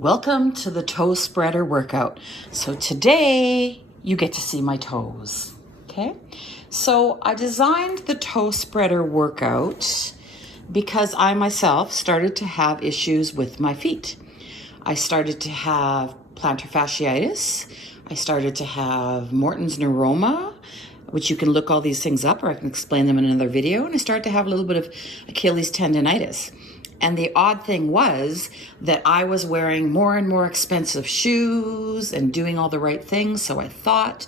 Welcome to the toe spreader workout. So today you get to see my toes, okay? So I designed the toe spreader workout because I myself started to have issues with my feet. I started to have plantar fasciitis. I started to have Morton's neuroma, which you can look all these things up or I can explain them in another video. And I started to have a little bit of Achilles tendonitis. And the odd thing was that I was wearing more and more expensive shoes and doing all the right things, so I thought,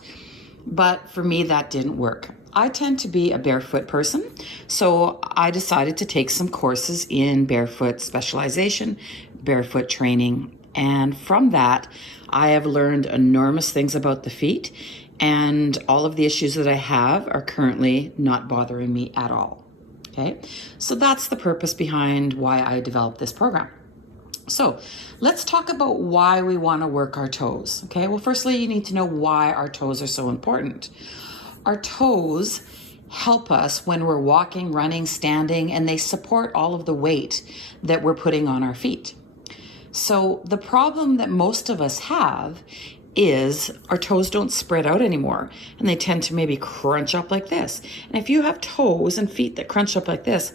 but for me that didn't work. I tend to be a barefoot person, so I decided to take some courses in barefoot specialization, barefoot training, and from that I have learned enormous things about the feet, and all of the issues that I have are currently not bothering me at all. Okay, so that's the purpose behind why I developed this program. So let's talk about why we want to work our toes. Okay, well, firstly, you need to know why our toes are so important. Our toes help us when we're walking, running, standing, and they support all of the weight that we're putting on our feet. So the problem that most of us have is our toes don't spread out anymore and they tend to maybe crunch up like this. And if you have toes and feet that crunch up like this,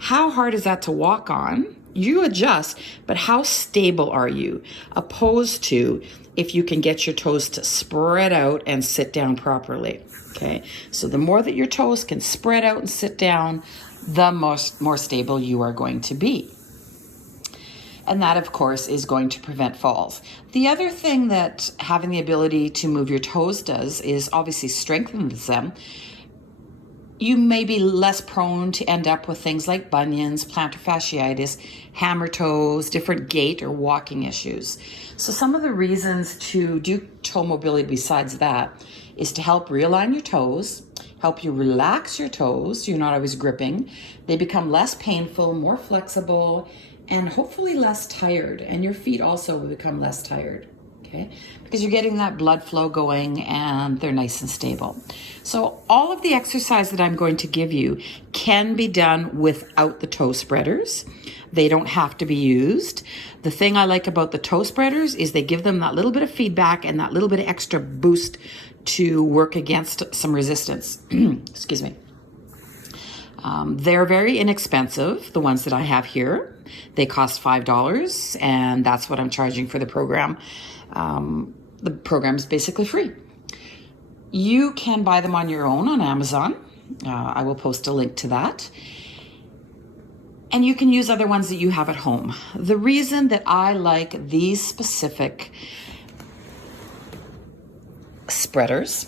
how hard is that to walk on? You adjust, but how stable are you? Opposed to if you can get your toes to spread out and sit down properly. Okay, so the more that your toes can spread out and sit down, the more stable you are going to be. And that, of course, is going to prevent falls. The other thing that having the ability to move your toes does is obviously strengthens them. You may be less prone to end up with things like bunions, plantar fasciitis, hammer toes, different gait or walking issues. So some of the reasons to do toe mobility besides that is to help realign your toes, help you relax your toes so you're not always gripping. They become less painful, more flexible, and hopefully less tired, and your feet also will become less tired, okay? Because you're getting that blood flow going and they're nice and stable. So all of the exercise that I'm going to give you can be done without the toe spreaders. They don't have to be used. The thing I like about the toe spreaders is they give them that little bit of feedback and that little bit of extra boost to work against some resistance. Excuse me. They're very inexpensive, the ones that I have here. They cost $5, and that's what I'm charging for the program. The program is basically free. You can buy them on your own on Amazon. I will post a link to that. And you can use other ones that you have at home. The reason that I like these specific spreaders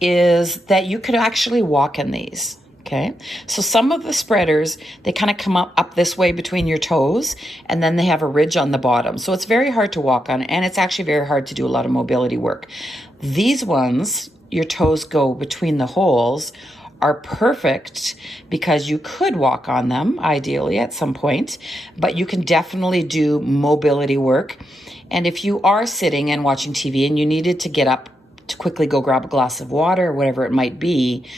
is that you could actually walk in these. Okay, so some of the spreaders, they kind of come up this way between your toes, and then they have a ridge on the bottom. So it's very hard to walk on, and it's actually very hard to do a lot of mobility work. These ones, your toes go between the holes, are perfect because you could walk on them, ideally, at some point, but you can definitely do mobility work. And if you are sitting and watching TV and you needed to get up to quickly go grab a glass of water or whatever it might be,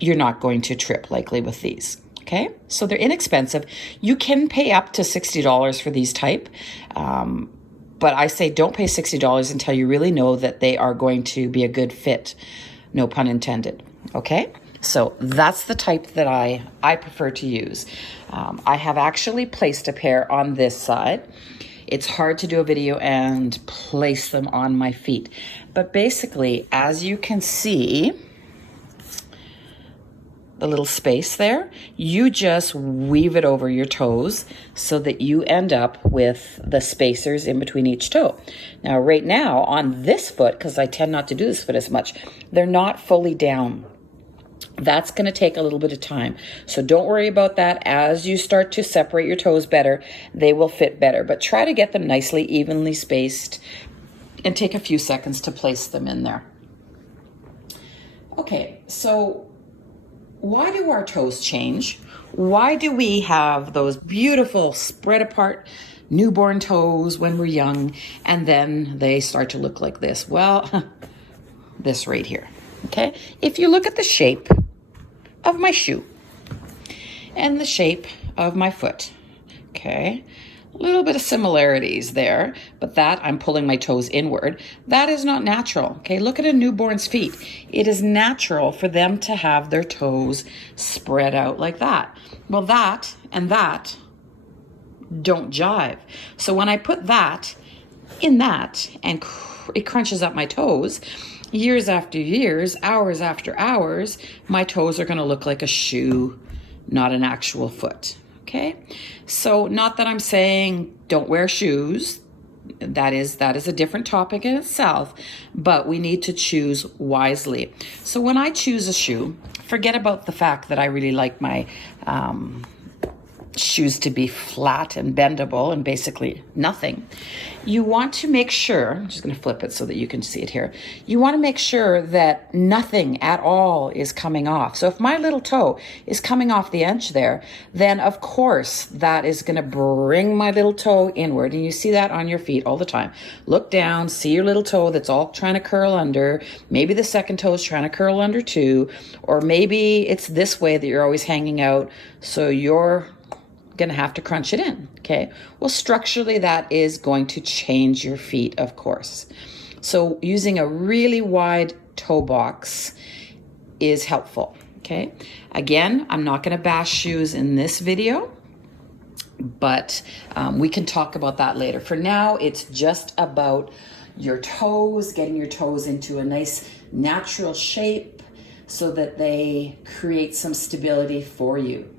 you're not going to trip likely with these. Okay, so they're inexpensive. You can pay up to $60 for these type, but I say don't pay $60 until you really know that they are going to be a good fit, no pun intended. Okay, so that's the type that I prefer to use. I have actually placed a pair on this side. It's hard to do a video and place them on my feet, but basically, as you can see, the little space there, you just weave it over your toes so that you end up with the spacers in between each toe. Now, right now on this foot, because I tend not to do this foot as much, they're not fully down. That's going to take a little bit of time. So don't worry about that. As you start to separate your toes better, they will fit better. But try to get them nicely, evenly spaced, and take a few seconds to place them in there. Okay, so why do our toes change? Why do we have those beautiful spread apart newborn toes when we're young and then they start to look like this? Well, this right here, okay? If you look at the shape of my shoe and the shape of my foot, okay? A little bit of similarities there, but that I'm pulling my toes inward. That is not natural. Okay, look at a newborn's feet. It is natural for them to have their toes spread out like that. Well, that and that don't jive. So when I put that in that and it crunches up my toes, years after years, hours after hours, my toes are going to look like a shoe, not an actual foot. Okay? So not that I'm saying don't wear shoes. That is a different topic in itself, but we need to choose wisely. So when I choose a shoe, forget about the fact that I really like my shoes to be flat and bendable and basically nothing. You want to make sure, I'm just going to flip it so that you can see it here. You want to make sure that nothing at all is coming off. So if my little toe is coming off the edge there, then of course that is going to bring my little toe inward. And you see that on your feet all the time. Look down, see your little toe that's all trying to curl under. Maybe the second toe is trying to curl under too. Or maybe it's this way that you're always hanging out. So you're going to have to crunch it in. Okay. Well, structurally, that is going to change your feet, of course. So using a really wide toe box is helpful. Okay. Again, I'm not going to bash shoes in this video, but we can talk about that later. For now, it's just about your toes, getting your toes into a nice natural shape so that they create some stability for you.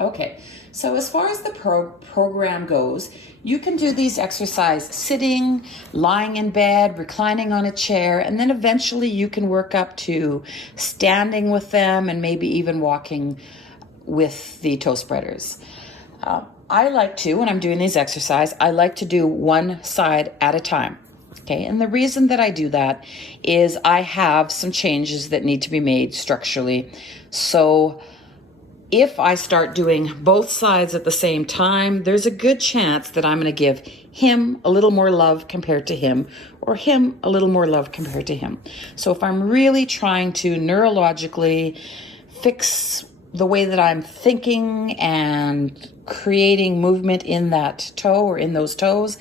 Okay, so as far as the program goes, you can do these exercises sitting, lying in bed, reclining on a chair, and then eventually you can work up to standing with them and maybe even walking with the toe spreaders. I like to, when I'm doing these exercises, I like to do one side at a time. Okay, and the reason that I do that is I have some changes that need to be made structurally. So if I start doing both sides at the same time, there's a good chance that I'm going to give him a little more love compared to him, or him a little more love compared to him. So if I'm really trying to neurologically fix the way that I'm thinking and creating movement in that toe or in those toes,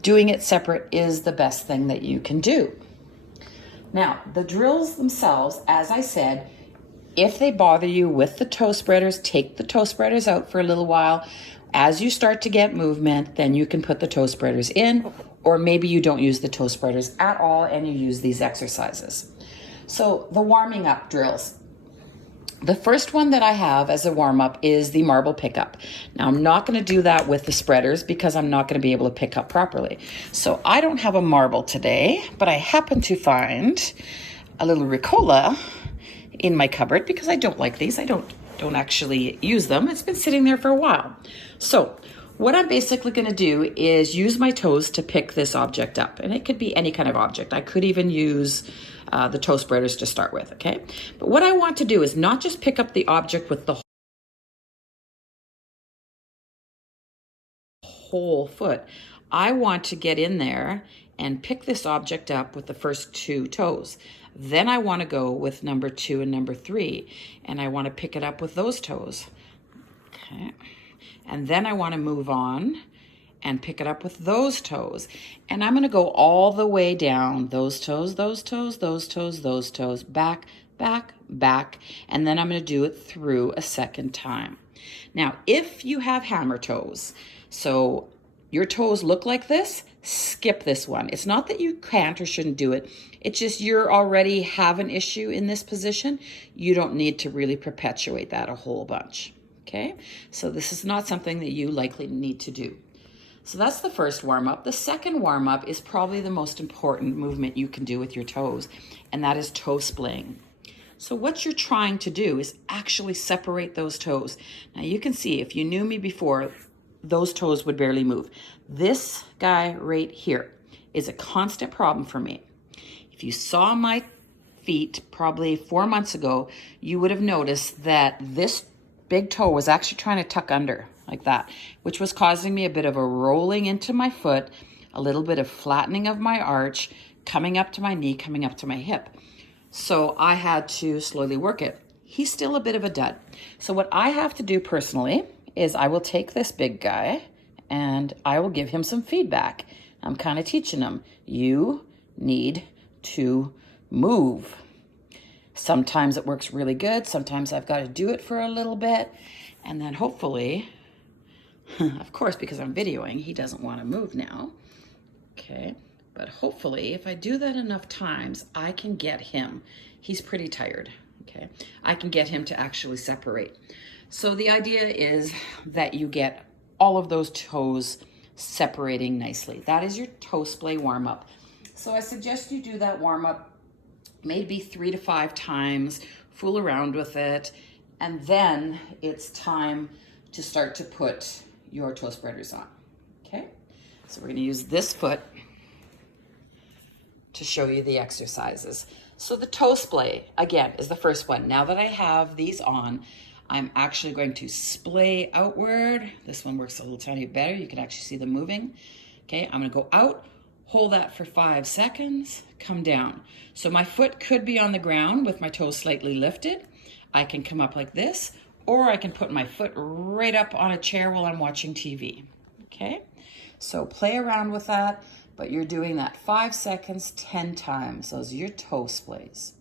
doing it separate is the best thing that you can do. Now, the drills themselves, as I said, if they bother you with the toe spreaders, take the toe spreaders out for a little while. As you start to get movement, then you can put the toe spreaders in, or maybe you don't use the toe spreaders at all and you use these exercises. So the warming up drills. The first one that I have as a warm-up is the marble pickup. Now, I'm not going to do that with the spreaders because I'm not going to be able to pick up properly. So I don't have a marble today, but I happen to find a little Ricola in my cupboard because I don't like these. I don't actually use them. It's been sitting there for a while. So what I'm basically going to do is use my toes to pick this object up. And it could be any kind of object. I could even use the toe spreaders to start with, okay? But what I want to do is not just pick up the object with the whole foot. I want to get in there and pick this object up with the first two toes. Then I want to go with number 2 and number 3, and I want to pick it up with those toes. Okay. And then I want to move on and pick it up with those toes. And I'm going to go all the way down, those toes, those toes, those toes, those toes, back, back, back, and then I'm going to do it through a second time. Now, if you have hammer toes, so your toes look like this, skip this one. It's not that you can't or shouldn't do it. It's just you're already have an issue in this position. You don't need to really perpetuate that a whole bunch. Okay? So this is not something that you likely need to do. So that's the first warm-up. The second warm-up is probably the most important movement you can do with your toes, and that is toe splaying. So what you're trying to do is actually separate those toes. Now you can see, if you knew me before, those toes would barely move. This guy right here is a constant problem for me. If you saw my feet probably 4 months ago, you would have noticed that this big toe was actually trying to tuck under like that, which was causing me a bit of a rolling into my foot, a little bit of flattening of my arch, coming up to my knee, coming up to my hip. So I had to slowly work it. He's still a bit of a dud. So what I have to do personally is I will take this big guy and I will give him some feedback. I'm kind of teaching him, you need to move. Sometimes it works really good. Sometimes I've got to do it for a little bit. And then hopefully, of course, because I'm videoing, he doesn't want to move now. Okay, but hopefully if I do that enough times, I can get him. He's pretty tired, okay? I can get him to actually separate. So the idea is that you get all of those toes separating nicely. That is your toe splay warm-up. So I suggest you do that warm-up maybe 3 to 5 times, fool around with it, and then it's time to start to put your toe spreaders on, okay? So we're gonna use this foot to show you the exercises. So the toe splay, again, is the first one. Now that I have these on, I'm actually going to splay outward. This one works a little tiny better. You can actually see them moving. Okay, I'm gonna go out, hold that for 5 seconds, come down. So my foot could be on the ground with my toes slightly lifted. I can come up like this, or I can put my foot right up on a chair while I'm watching TV, okay? So play around with that, but you're doing that 5 seconds, 10 times. Those are your toe splays.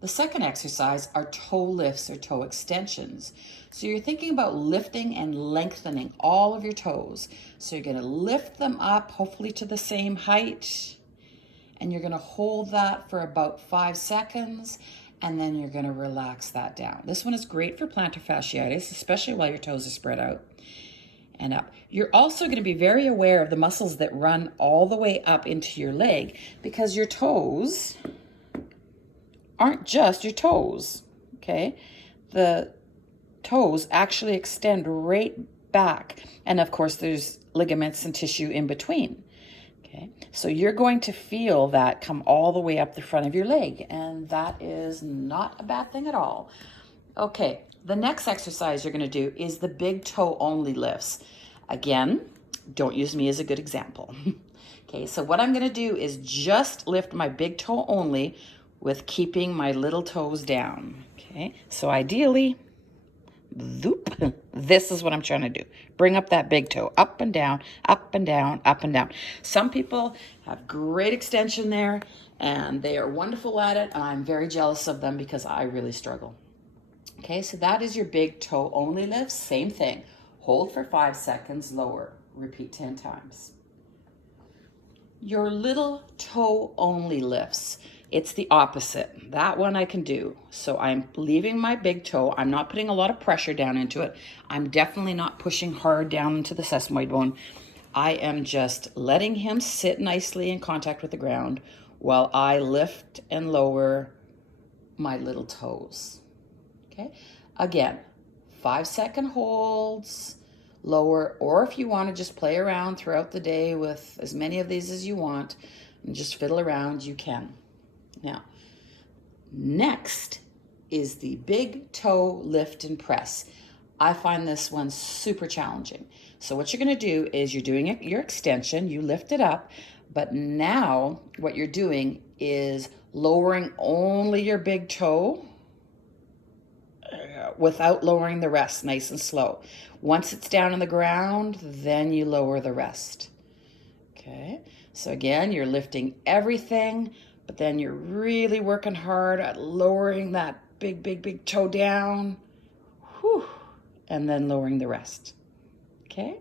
The second exercise are toe lifts or toe extensions. So you're thinking about lifting and lengthening all of your toes. So you're gonna lift them up, hopefully to the same height, and you're gonna hold that for about 5 seconds, and then you're gonna relax that down. This one is great for plantar fasciitis, especially while your toes are spread out and up. You're also gonna be very aware of the muscles that run all the way up into your leg, because your toes aren't just your toes, okay? The toes actually extend right back. And of course, there's ligaments and tissue in between, okay? So you're going to feel that come all the way up the front of your leg, and that is not a bad thing at all. Okay, the next exercise you're gonna do is the big toe only lifts. Again, don't use me as a good example. Okay, so what I'm gonna do is just lift my big toe only with keeping my little toes down, okay? So ideally, zoop, this is what I'm trying to do. Bring up that big toe, up and down, up and down, up and down. Some people have great extension there, and they are wonderful at it, and I'm very jealous of them because I really struggle. Okay, so that is your big toe only lifts. Same thing. Hold for 5 seconds, lower. Repeat 10 times. Your little toe only lifts. It's the opposite. That one I can do. So I'm leaving my big toe. I'm not putting a lot of pressure down into it. I'm definitely not pushing hard down into the sesamoid bone. I am just letting him sit nicely in contact with the ground while I lift and lower my little toes. Okay? Again, 5-second holds, lower, or if you want to just play around throughout the day with as many of these as you want and just fiddle around, you can. Now, next is the big toe lift and press. I find this one super challenging. So what you're going to do is you're doing your extension, you lift it up, but now what you're doing is lowering only your big toe without lowering the rest, nice and slow. Once it's down on the ground, then you lower the rest. Okay, so again, you're lifting everything, but then you're really working hard at lowering that big toe down. Whew, and then lowering the rest. Okay?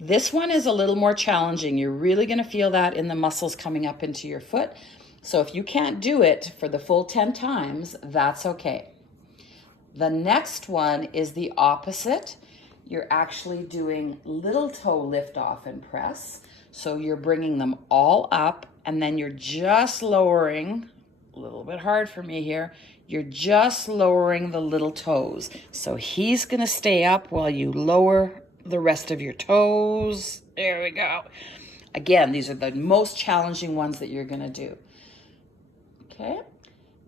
This one is a little more challenging. You're really going to feel that in the muscles coming up into your foot. So if you can't do it for the full 10 times, that's okay. The next one is the opposite. You're actually doing little toe lift off and press. So you're bringing them all up, and then you're just lowering, a little bit hard for me here, you're just lowering the little toes. So he's gonna stay up while you lower the rest of your toes. There we go. Again, these are the most challenging ones that you're gonna do. Okay?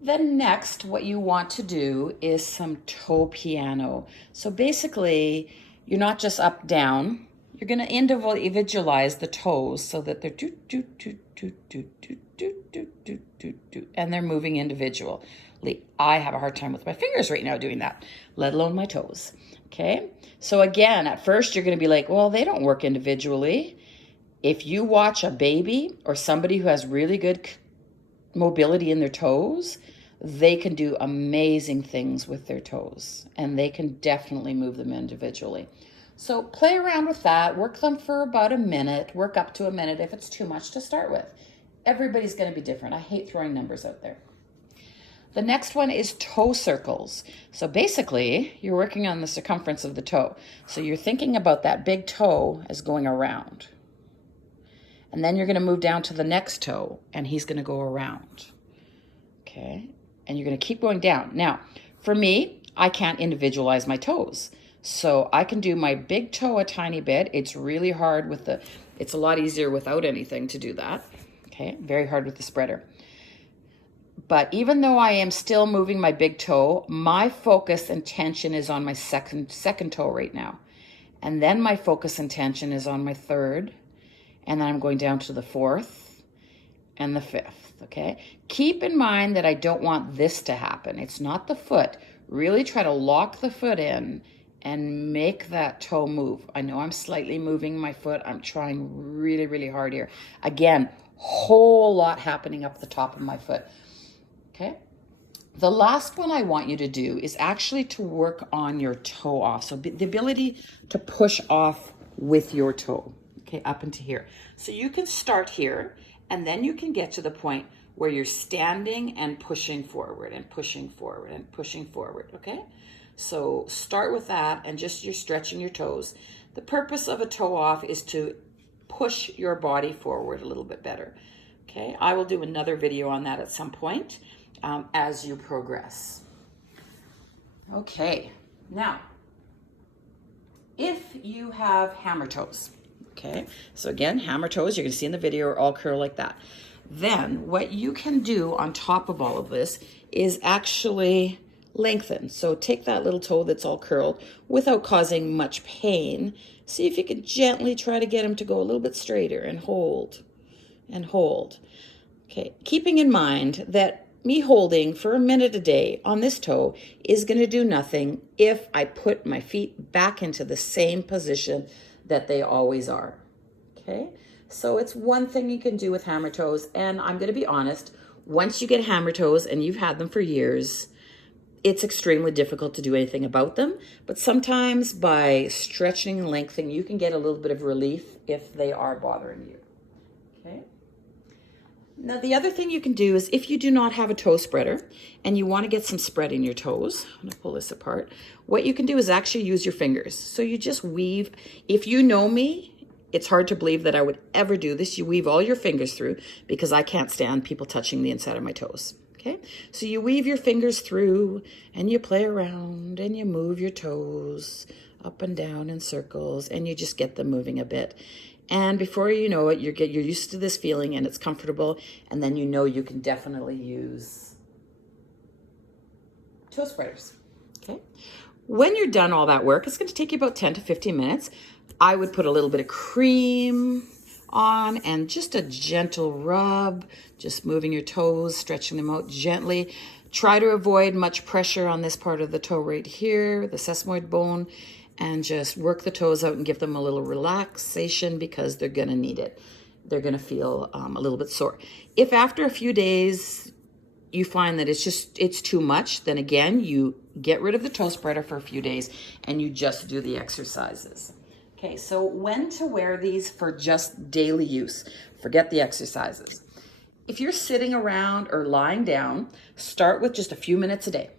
Then next, what you want to do is some toe piano. So basically, you're not just up, down. You're going to individualize the toes so that they're do, do, do, do, do, do, do, do, do, do, do, and they're moving individually. I have a hard time with my fingers right now doing that, let alone my toes. Okay, so again, at first you're going to be like, well, they don't work individually. If you watch a baby or somebody who has really good mobility in their toes, they can do amazing things with their toes, and they can definitely move them individually. So play around with that, work them for about a minute, work up to a minute if it's too much to start with. Everybody's going to be different. I hate throwing numbers out there. The next one is toe circles. So basically, you're working on the circumference of the toe. So you're thinking about that big toe as going around. And then you're going to move down to the next toe, and he's going to go around. Okay? And you're going to keep going down. Now, for me, I can't individualize my toes. So I can do my big toe a tiny bit. It's really hard it's a lot easier without anything to do that. Okay? Very hard with the spreader. But even though I am still moving my big toe, my focus and tension is on my second toe right now. And then my focus and tension is on my third. And then I'm going down to the fourth and the fifth, okay? Keep in mind that I don't want this to happen. It's not the foot. Really try to lock the foot in and make that toe move. I know I'm slightly moving my foot. I'm trying really, really hard here. Again, whole lot happening up the top of my foot. Okay. The last one I want you to do is actually to work on your toe off. So the ability to push off with your toe, okay, up into here. So you can start here, and then you can get to the point where you're standing and pushing forward and pushing forward and pushing forward, okay? So start with that, and just you're stretching your toes. The purpose of a toe off is to push your body forward a little bit better, okay? I will do another video on that at some point. As you progress. Okay, now, if you have hammer toes, okay, so again, hammer toes, you're going to see in the video are all curl like that. Then what you can do on top of all of this is actually lengthen. So take that little toe that's all curled without causing much pain. See if you can gently try to get them to go a little bit straighter, and hold and hold. Okay, keeping in mind that me holding for a minute a day on this toe is going to do nothing if I put my feet back into the same position that they always are. Okay, so it's one thing you can do with hammer toes, and I'm going to be honest, once you get hammer toes and you've had them for years, it's extremely difficult to do anything about them, but sometimes by stretching and lengthening, you can get a little bit of relief if they are bothering you. Okay. Now, the other thing you can do is if you do not have a toe spreader and you want to get some spread in your toes, I'm going to pull this apart. What you can do is actually use your fingers. So you just weave. If you know me, it's hard to believe that I would ever do this. You weave all your fingers through because I can't stand people touching the inside of my toes. Okay, so you weave your fingers through and you play around and you move your toes up and down in circles and you just get them moving a bit. And before you know it, you're used to this feeling and it's comfortable, and then you know you can definitely use toe spreaders. Okay. When you're done all that work, it's going to take you about 10 to 15 minutes. I would put a little bit of cream on and just a gentle rub, just moving your toes, stretching them out gently. Try to avoid much pressure on this part of the toe right here, the sesamoid bone, and just work the toes out and give them a little relaxation because they're going to need it. They're going to feel a little bit sore. If after a few days you find that it's too much, then again, you get rid of the toe spreader for a few days and you just do the exercises. Okay, so when to wear these for just daily use? Forget the exercises. If you're sitting around or lying down, start with just a few minutes a day.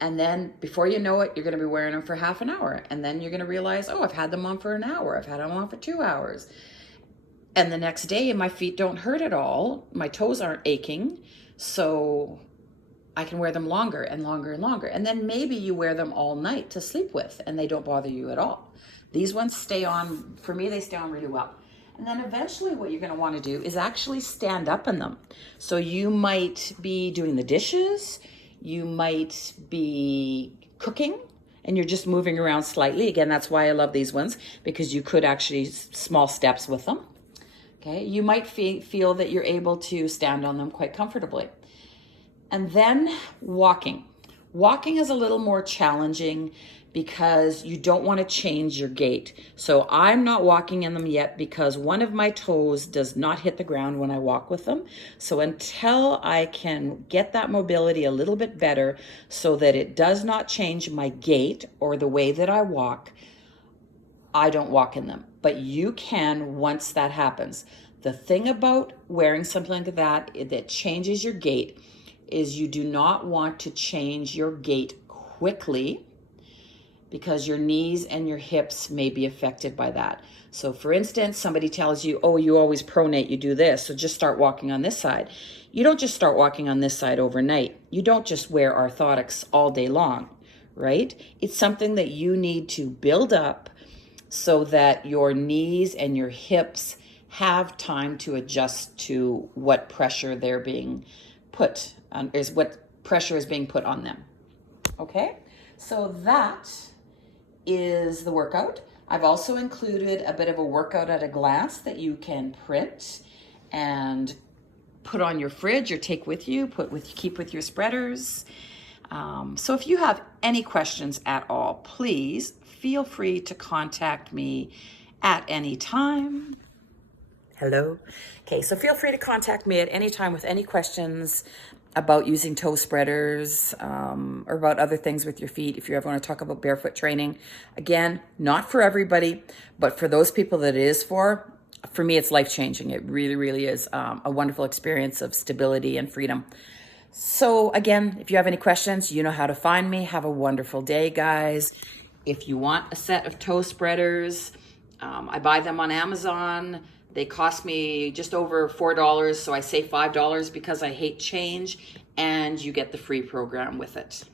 And then before you know it, you're going to be wearing them for half an hour. And then you're going to realize, oh, I've had them on for an hour. I've had them on for 2 hours. And the next day, my feet don't hurt at all. My toes aren't aching. So I can wear them longer and longer and longer. And then maybe you wear them all night to sleep with and they don't bother you at all. These ones stay on, for me, they stay on really well. And then eventually what you're going to want to do is actually stand up in them. So you might be doing the dishes. You might be cooking and you're just moving around slightly. Again, that's why I love these ones, because you could actually small steps with them. Okay, you might feel that you're able to stand on them quite comfortably. And then walking. Walking is a little more challenging because you don't want to change your gait. So I'm not walking in them yet because one of my toes does not hit the ground when I walk with them. So until I can get that mobility a little bit better so that it does not change my gait or the way that I walk, I don't walk in them. But you can once that happens. The thing about wearing something like that changes your gait is you do not want to change your gait quickly because your knees and your hips may be affected by that. So for instance, somebody tells you, oh, you always pronate, you do this, so just start walking on this side. You don't just start walking on this side overnight. You don't just wear orthotics all day long, right? It's something that you need to build up so that your knees and your hips have time to adjust to what pressure they're being put on, is what pressure is being put on them. Okay, so that is the workout. I've also included a bit of a workout at a glance that you can print and put on your fridge or take with you, keep with your spreaders. So if you have any questions at all, please feel free to contact me at any time. Hello. Okay, so feel free to contact me at any time with any questions about using toe spreaders or about other things with your feet. If you ever want to talk about barefoot training, again, not for everybody, but for those people that it is for me, it's life-changing. It really, really is a wonderful experience of stability and freedom. So again, if you have any questions, you know how to find me. Have a wonderful day, guys. If you want a set of toe spreaders, I buy them on Amazon. They cost me just over $4, so I say $5 because I hate change, and you get the free program with it.